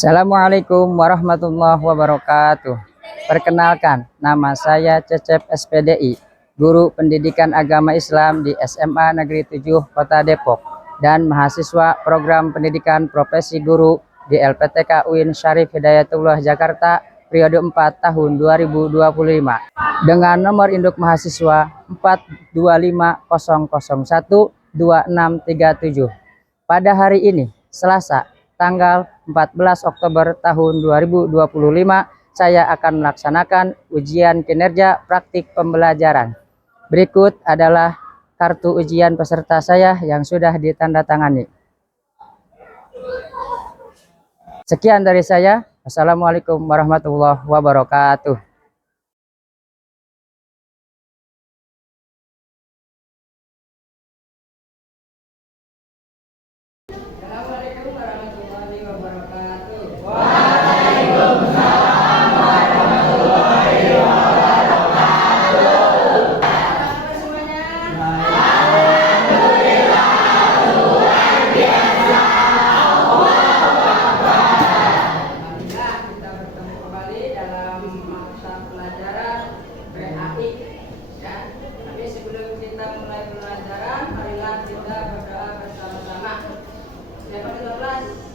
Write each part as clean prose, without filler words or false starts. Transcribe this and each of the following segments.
Assalamualaikum warahmatullahi wabarakatuh. Perkenalkan, nama saya Cecep SPDI, Guru Pendidikan Agama Islam di SMA Negeri 7 Kota Depok dan mahasiswa Program Pendidikan Profesi Guru di LPTK UIN Syarif Hidayatullah Jakarta periode 4 tahun 2025 dengan nomor induk mahasiswa 42500012637. Pada hari ini, Selasa, tanggal 14 Oktober tahun 2025, saya akan melaksanakan ujian kinerja praktik pembelajaran. Berikut adalah kartu ujian peserta saya yang sudah ditandatangani. Sekian dari saya. Assalamualaikum warahmatullahi wabarakatuh. Assalamualaikum warahmatullahi wabarakatuh. Waalaikumsalam warahmatullahi wabarakatuh. Apa semuanya? Alhamdulillah, luar biasa. Allahu Akbar. Alhamdulillah, kita bertemu kembali dalam mata pelajaran PAI. Ya, tapi sebelum kita mulai pelajaran, marilah kita berdoa bersama-sama. Siapa di kelas?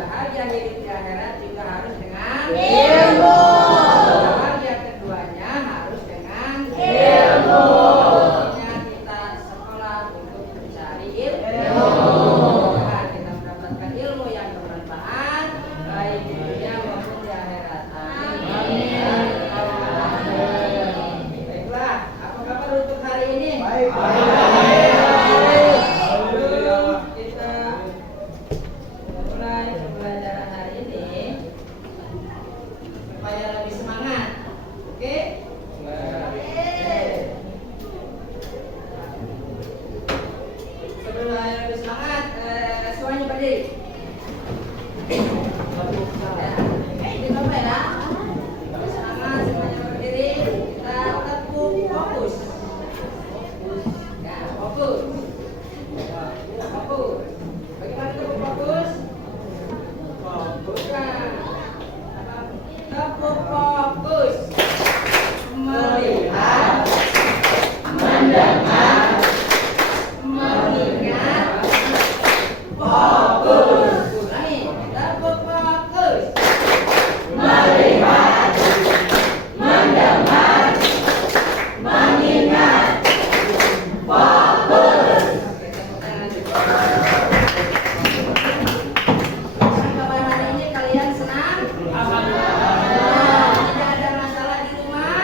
Bahagia hidup berdiri. Kita mulai ya. Semangat semuanya berdiri. Kita tepuk fokus. Ya, fokus. Fokus. Bagaimana tepuk fokus? Bukan. Tepuk fokus. Melihat, mendengar, mengingat, fokus. Ulangi, tepuk fokus. Melihat, mendengar, mengingat, fokus. Kabar hari ini kalian senang? Alhamdulillah. Tidak ada masalah di rumah?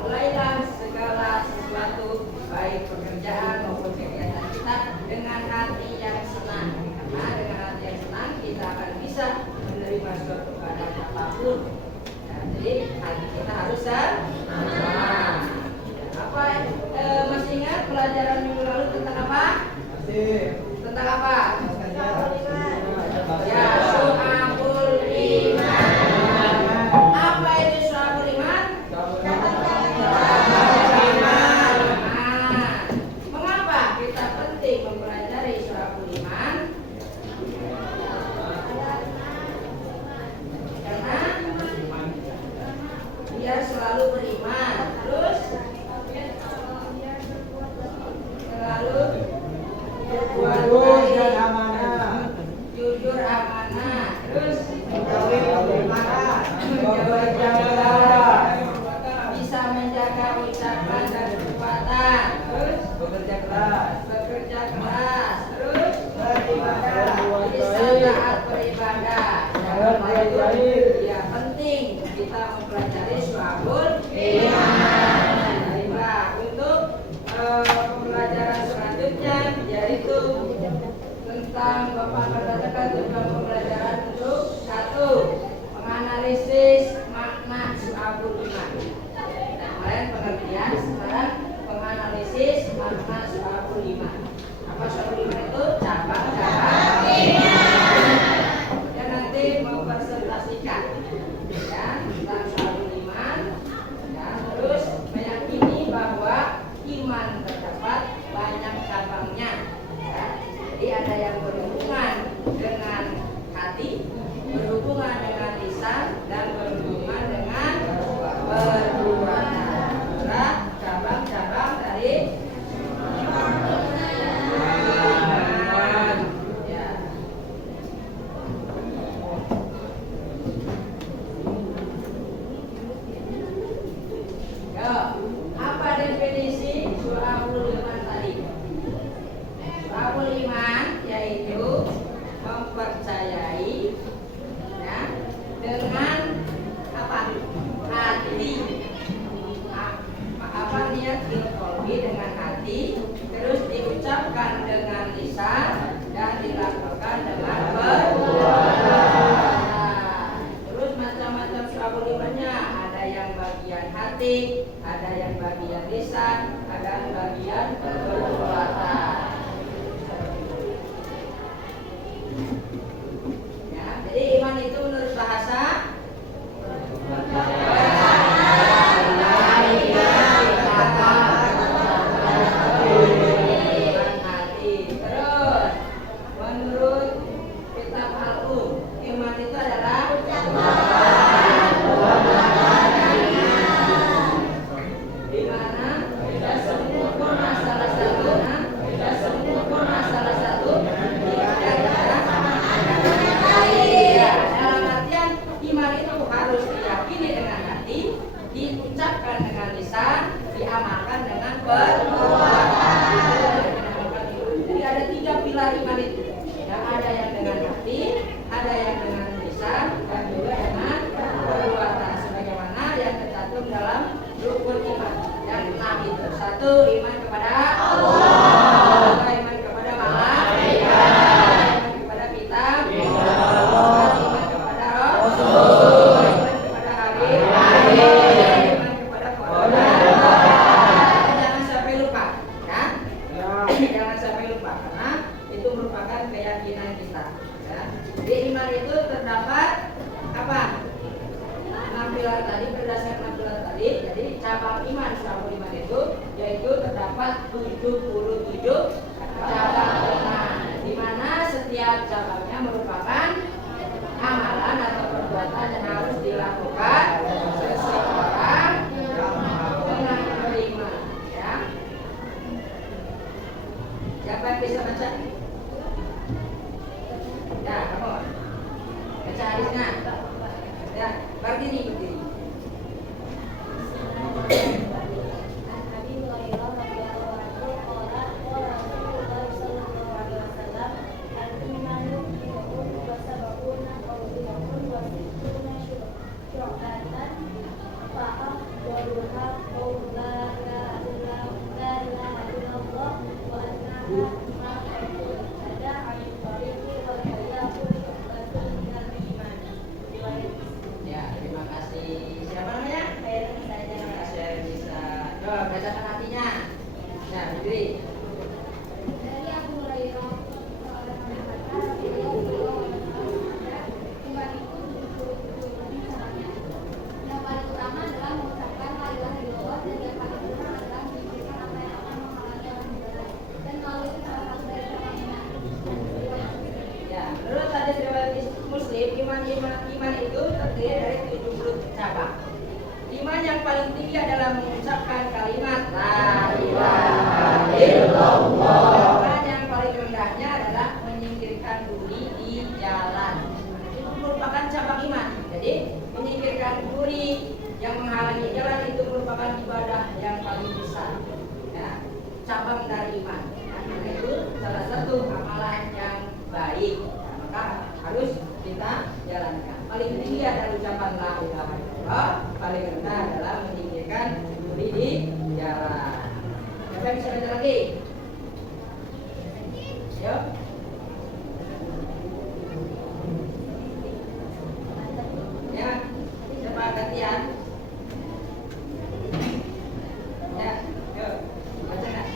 Mulailah segala sesuatu, baik pekerjaan maupun kegiatan kita dengan hati yang senang. Karena dengan hati yang senang kita akan bisa menerima suatu keadaan apapun. Nah, jadi hati kita harus senang. Apa? Masih ingat pelajaran minggu lalu tentang apa? Tentang apa? Ya, Syu'abul Iman. Apa itu Syu'abul Iman? Mengapa kita penting mempelajari Syu'abul Iman? Karena biar selalu beriman. Terus selalu berbuat baik, jujur amanah, terus menjauhi jarak, bisa menjaga ucapan dan perbuatan, terus bekerja keras, terus beribadah, bisa taat beribadah. Ya, penting kita mempelajari Syu'abul Iman. Baiklah, untuk pembelajaran selanjutnya yaitu tentang Bapak katakan tentang pembelajaran untuk satu, menganalisis makna Syu'abul Iman. Nah, kemarin pengertian, sekarang menganalisis makna Syu'abul Iman. Apa Syu'abul Iman itu? Cabang-cabang iman. Dan nanti mempresentasikan ya tentang Syu'abul Iman. Ya, terus meyakini bahwa iman terdapat banyak cabangnya. Ya, jadi ada yang berhubungan dengan hati, berhubungan dengan lisan, dan berhubungan dengan perbuatan. Itulah cabang-cabang dari iman. Ya. Yo, apa definisi Syu'abul Iman tadi? Syu'abul Iman yaitu mempercayai ya, dengan apa? Hati. Apa niat dilqolbi dengan hati, terus diucapkan dengan lisan dan dilakukan dengan perbuatan. Terus macam-macam Syu'abul Imannya, ada yang bagian hati, ada yang bagian lisan, ada yang bagian perbuatan. Ya, jadi iman itu menurut bahasa hati. Terus menurut kitab Al-Um, iman itu adalah di mana tidak sempurna salah 77 cabang iman, di mana setiap cabangnya merupakan amalan atau perbuatan yang harus dilakukan seseorang dengan beriman, ya. Siapa yang bisa baca? Ya, kamu baca hadisnya. Ya, berdiri. Ya, terima kasih. Siapa namanya? Saya bisa. Coba bacakan artinya. Ya, berdiri. Ya, menurut hadis riwayat Muslim, iman itu terdiri dari 70 cabang. Iman yang paling tinggi adalah mengucapkan kalimat la ilaha illallah. Iman yang paling rendahnya adalah menyingkirkan duri di jalan. Itu merupakan cabang iman. Jadi, menyingkirkan duri yang menghalangi jalan itu merupakan ibadah yang paling besar. Ya, cabang dari iman. Ya, karena itu salah satu amalan yang baik. Ya, maka harus kita jalankan. Paling tinggi adalah ucapan la ilaha illallah, paling rendah adalah menyingkirkan duri di jalan. Siapa yang bisa baca lagi? Yuk. Ya, siapa gantian? Ya, yuk. Baca nggak?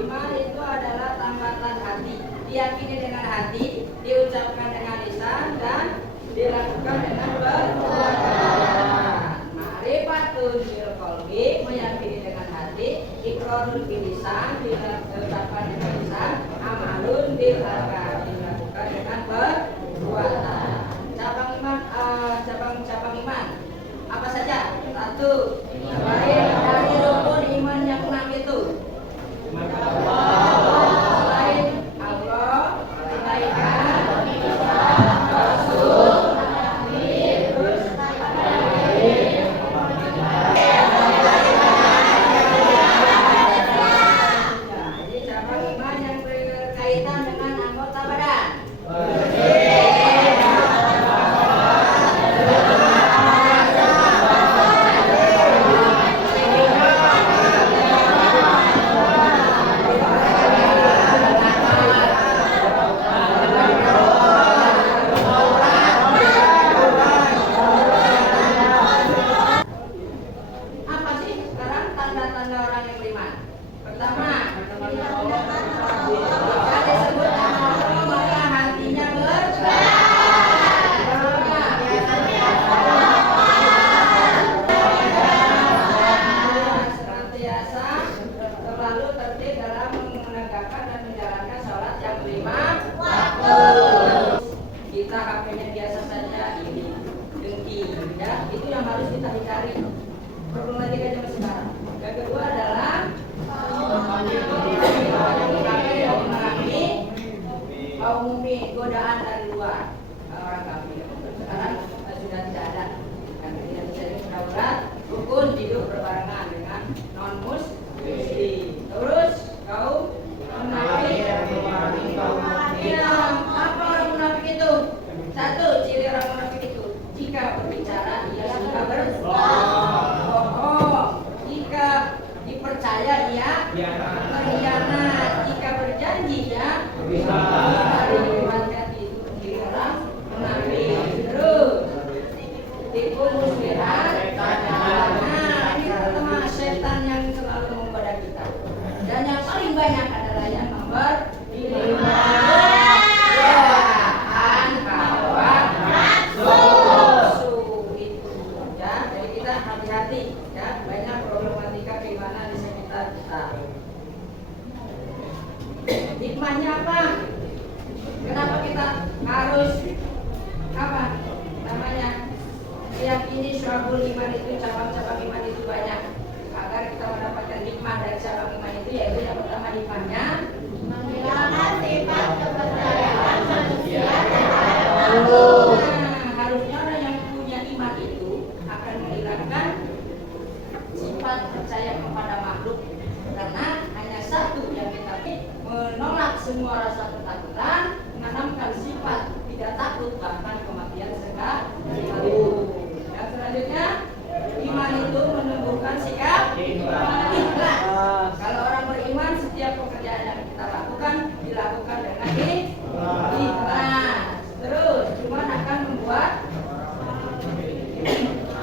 Iman itu adalah tambatan hati, diyakini dengan hati, diucapkan dengan lisan dan dilakukan dengan perbuatan. Ma'rifatun bil qalbi, meyakini dengan hati, iqrarul bil lisan, diucapkan dengan lisan, amalun bil arkan, dilakukan dengan perbuatan. Cabang iman apa saja? Satu, baik dari rukun iman yang 6 itu. Selain Allah, malaikat, Rasul, terus jadi cabang iman yang berkaitan dengan anggota badan. Apa sih sekarang tanda-tanda orang yang beriman? Pertama, jika disebut nama Allah maka hatinya senantiasa selalu tertib dalam menegakkan dan menjalankan sholat yang lima waktu. Kita HP-nya biasa saja, ini dengki, ya itu yang harus kita hindari. Problematika zaman sekarang. Yang kedua adalah kaum mukmin, godaan dari luar, orang kafir. Sekarang sudah tidak ada, dan tidak bisa berdaulat, rukun hidup berbarengan dengan non muslim. Terus kaum munafik. Ya, apa orang munafik itu? Satu, ciri orang munafik itu jika berbicara dia suka hati-hati ya, banyak problematika gimana di sekitar kita. Hikmahnya apa? Kenapa kita harus apa namanya meyakini syu'abul iman itu, cabang-cabang iman itu banyak, agar kita mendapatkan hikmah dari cabang iman itu, yaitu yang pertama hikmahnya menghilangkan sifat kepercayaan manusia terhadap makhluk. Harusnya orang yang punya iman itu akan menghilangkan sifat percaya kepada makhluk, karena hanya satu yang kita menolak semua rasa ketakutan, menanamkan sifat tidak takut bahkan kematian sekalipun. Dan selanjutnya iman itu menumbuhkan sikap ikhlas. Kalau orang beriman, setiap pekerjaan yang kita lakukan dilakukan dengan ikhlas. Terus iman akan membuat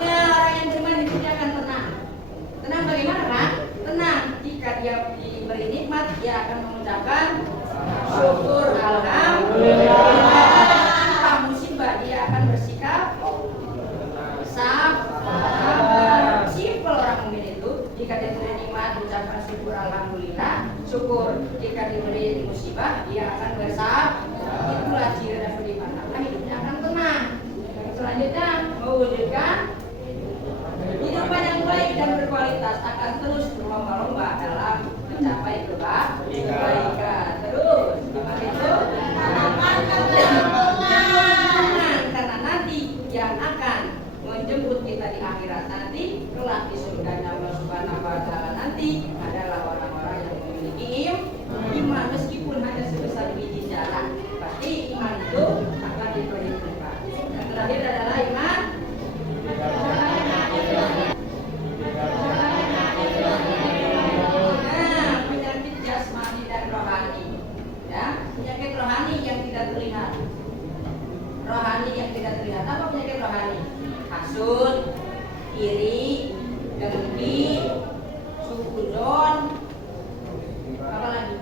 ya, orang yang beriman hidupnya akan tenang. Tenang bagaimana kan? Tenang jika dia diberi nikmat, dia akan mengucapkan syukur alhamdulillah. Tanpa musibah dia akan bersikap sabar. Simpel orang mukmin itu, jika diberi nikmat ucapkan syukur alhamdulillah, syukur. Jika diberi musibah dia akan bersabar. Itulah ciri dari beriman, karena hidupnya akan tenang. Selanjutnya mewujudkan hidupan yang baik dan berkualitas, akan terus berlomba-lomba dalam mencapai kebaikan. Terus iman itu menanamkan keberuntungan, karena nanti yang akan menjemput kita di akhirat nanti, kelak di surganya Allah Subhanahu wa taala nanti adalah orang-orang yang memiliki iman, meskipun hanya sebesar biji jarak, pasti iman itu akan diperhitungkan. Yang terakhir adalah iman penyakit jasmani dan rohani. Ya, penyakit rohani yang tidak terlihat. Rohani yang tidak terlihat. Apa penyakit rohani? Hasud, iri, dengki, suudzon, apa lagi?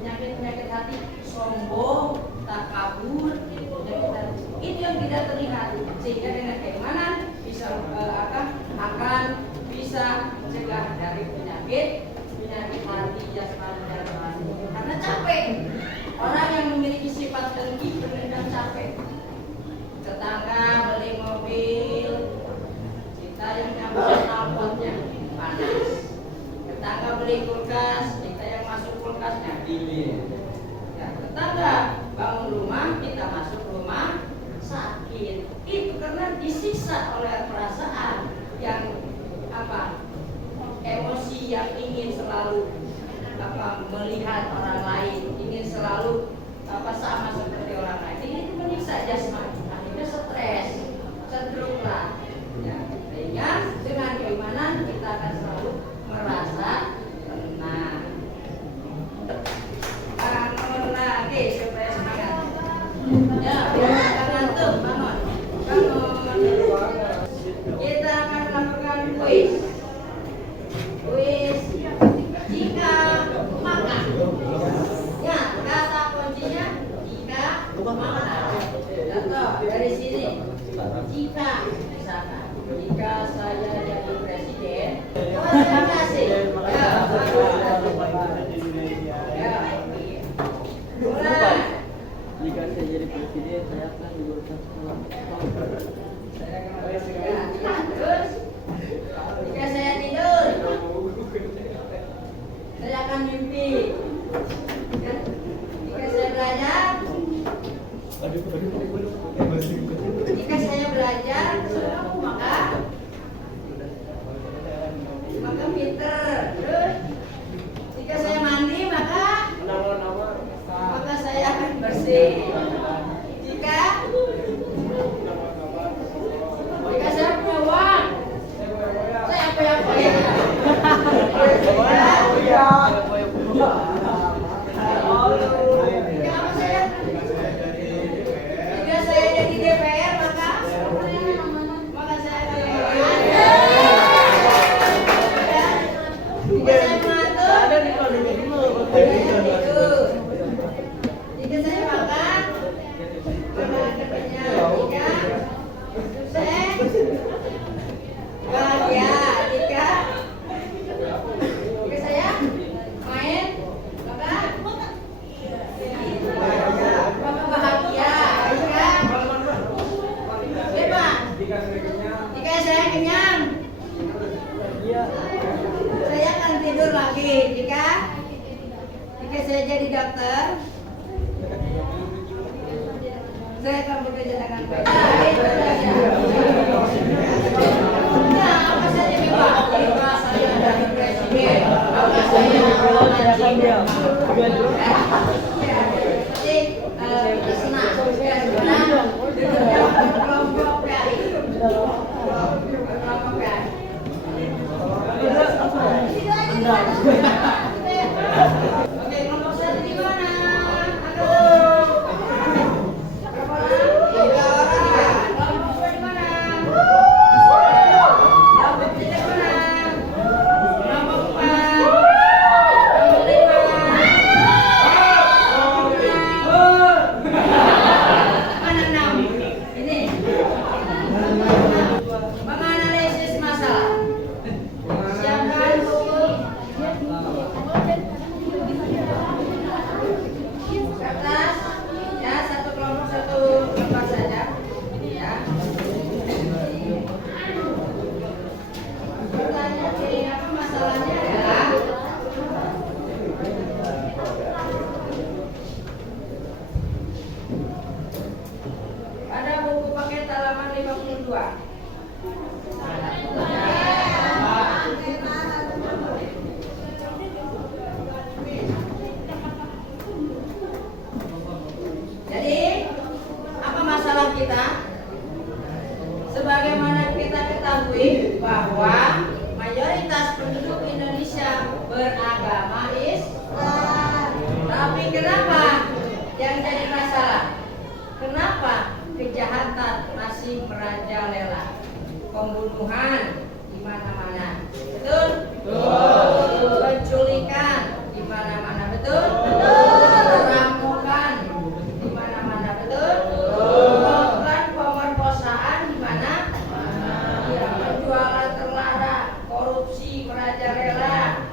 Penyakit hati, sombong, takabur, penyakit hati. Itu yang tidak terlihat, sehingga dengan keimanan bisa akan bisa mencegah dari penyakit hati, jasmani dan rohani. Karena capek. Orang yang memiliki sifat dengki berdendam capek. Tetangga beli mobil, kita yang nyambut knalpotnya panas. Tetangga beli kulkas, kita yang masuk kulkasnya dingin. Ya, tetangga bangun rumah, kita masuk rumah sakit. Itu karena disiksa oleh perasaan yang apa? Emosi yang ingin selalu melihat orang lain, ingin selalu sama seperti orang lain. Ini menyiksa jasmani, akhirnya stres, cenderung lah. Ya, sehingga dengan keimanan kita akan selalu merasa tenang. Bangun lagi supaya semangat. Ya, biar ngantuk, bangun. Kita akan melakukan kuis. Jika maka, ya kata kuncinya jika maka. Contoh dari sini, jika misalkan, jika saya jadi presiden, saya kasih. Mulai. Jika saya jadi presiden, saya akan diurusan sekolah. Terus, jika saya tidur, saya akan mimpi. Ya. Jika saya belajar, maka pinter. Terus, jika saya mandi, maka saya akan bersih. Jika saya punya uang, saya apa-apain. Jika saya jadi DPR, maka saya jadi dokter, saya akan bekerja dengan baik. Nah, itu saja. Nah, apa saja Bapak? Jika saya dari presiden, apa saya jadi senang. Kelompok PRI. Kelompok PRI. Oke, kelompok satu di mana? Aduh. Berapa orang? 3 orang. Kelompok dua di mana? Kelompok tiga di mana? Kelompok 4. Kelompok 5. Mana 6? Ini. Menganalisis masalah. Siapkan buku. Kertas, ya satu kelompok satu lembar saja, ya. Pertanyaan apa masalahnya adalah pada buku paket halaman 52. Jadi, apa masalah kita? Sebagaimana kita ketahui bahwa mayoritas penduduk Indonesia beragama Islam. Tapi kenapa yang jadi masalah? Kenapa kejahatan masih merajalela? Pembunuhan di mana-mana. Betul? Betul. Penculikan di mana-mana. Betul? Betul. Perampokan di mana-mana. Betul? Betul. Bahkan pemerkosaan di mana? Ya, penjualan terlarang, korupsi merajalela,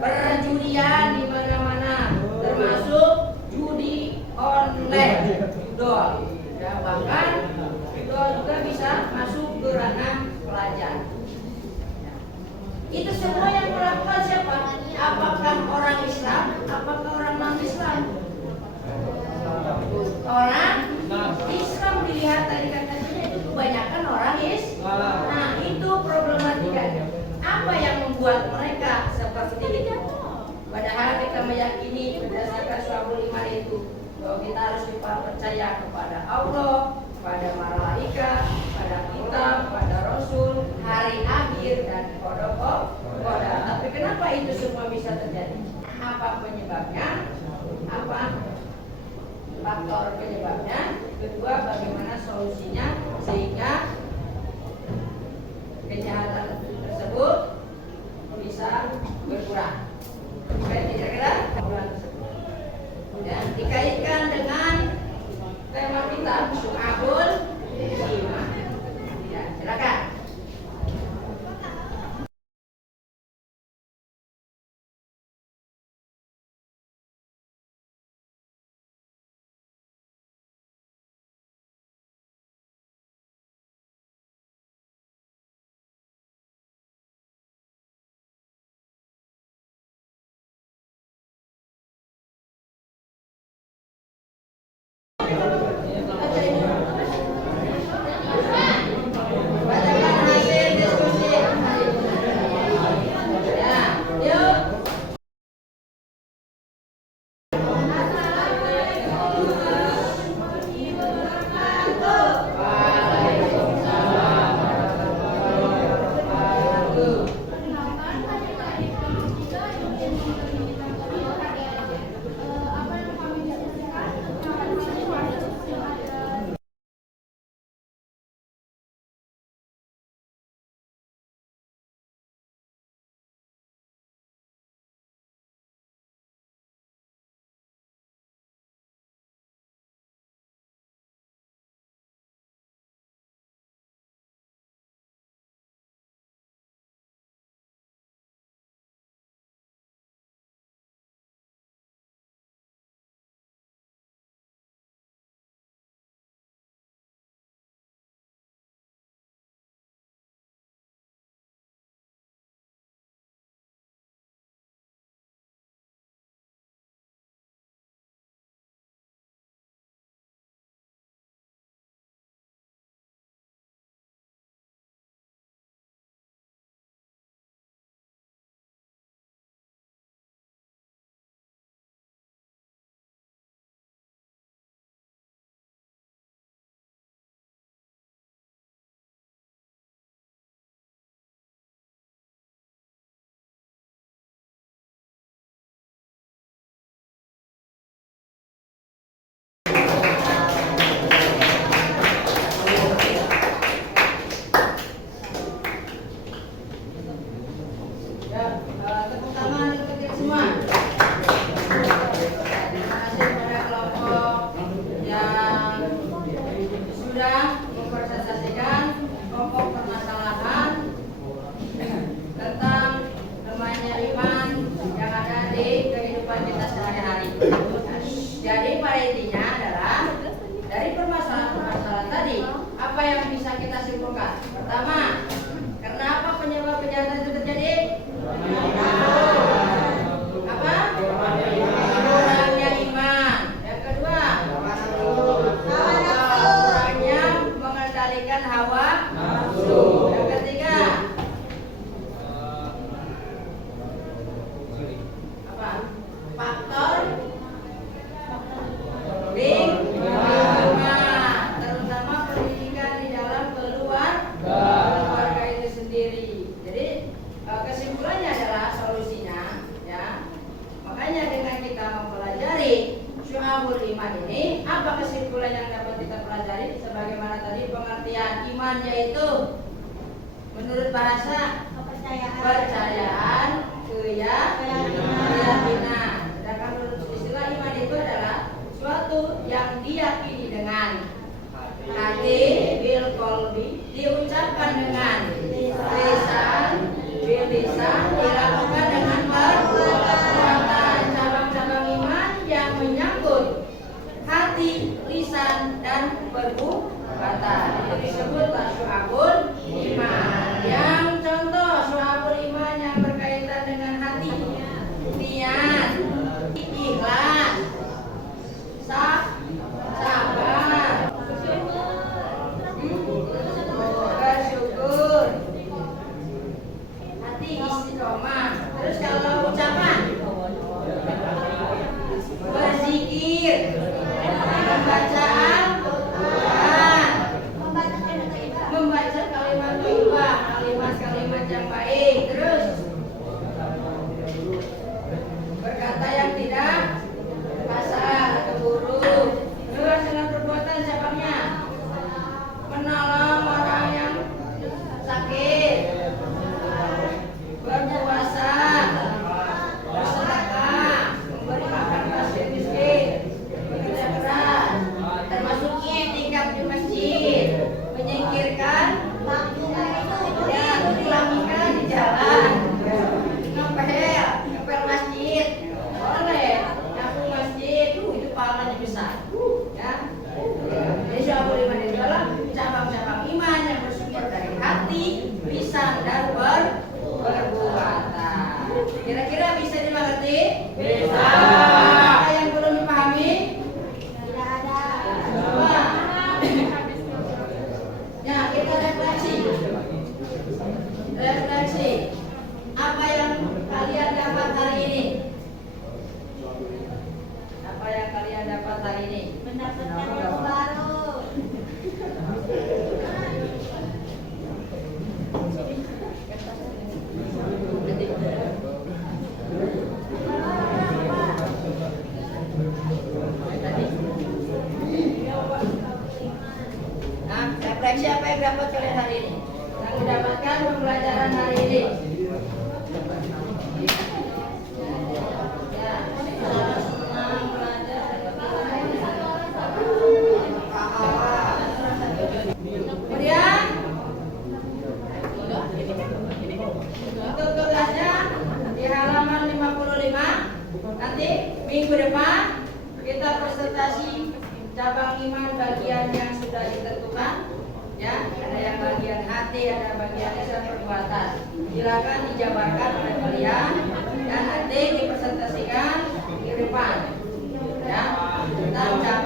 perjudian di mana-mana, termasuk judi online, judol. Ya, bahkan judol juga bisa masuk ke ranah pelajar. Itu semua yang melakukan siapa? Apakah orang Islam? Apakah orang non-Islam? Orang Islam dilihat tadi katanya itu kebanyakan orang Islam. Nah, itu problematikanya. Apa yang membuat mereka seperti itu? Padahal kita meyakini berdasarkan suatu iman itu bahwa kita harus percaya kepada Allah, pada malaikat, pada kitab, pada Rasul, hari akhir dan kodok. Tapi kenapa itu semua bisa terjadi? Apa penyebabnya? Apa faktor penyebabnya? Kedua, bagaimana solusinya sehingga kejahatan tersebut bisa berkurang? Kira-kira tersebut. Dan dikaitkan dengan tema kita Syu'abul Iman. Ya, silakan. kepercayaan, keyakinan. Sedangkan menurut istilah iman itu adalah suatu yang diyakini dengan hati, bil qalbi, diucapkan dengan lisan, bil lisan, dilakukan dengan perbuatan. Cabang-cabang iman yang menyangkut hati, lisan, dan perbuatan itu disebutlah syu'abul iman. Yang contoh syu'abul iman yang berkaitan dengan hati, niat, ikhlas, sabar, bersyukur, hati istiqomah. Terus kalau ucapan, berzikir, membaca Al-Quran, membaca kalimat thayyibah, kalimat-kalimat yang baik. Terus berkata yang tidak kasar atau buruk. Terus dengan perbuatan cabangnya menolong orang yang sakit, berpuasa, bersedekah, memberi makan pasien miskin, bekerja keras, termasuk i'tikaf di masjid, menyingkirkan yang dilanggar di jalan, ngepel masjid, boleh, nyapu masjid, itu pahalanya besar, ya. Jadi syu'abul iman itu adalah cabang-cabang iman yang bersumber dari hati, lisan, dan perbuatan. Kira-kira bisa dimengerti? Bisa. Ada yang belum dipahami? Tidak ada. Coba. Ya, kita refleksi. Refleksi. Apa yang kalian dapat hari ini? Apa yang kalian dapat hari ini? Mendapatkan yang baru. Nah, refleksi apa yang dapat kalian hari ini? Yang mendapatkan pembelajaran hari ini. Ya, senang belajar. Kemudian untuk tugasnya di halaman 55 nanti minggu depan kita presentasi cabang iman bagian yang sudah ditentukan, ya. Ada yang bagian hati, ada bagian lisan, perbuatan. Silakan dijabarkan oleh kalian dan nanti dipresentasikan minggu depan, ya, tentang cabang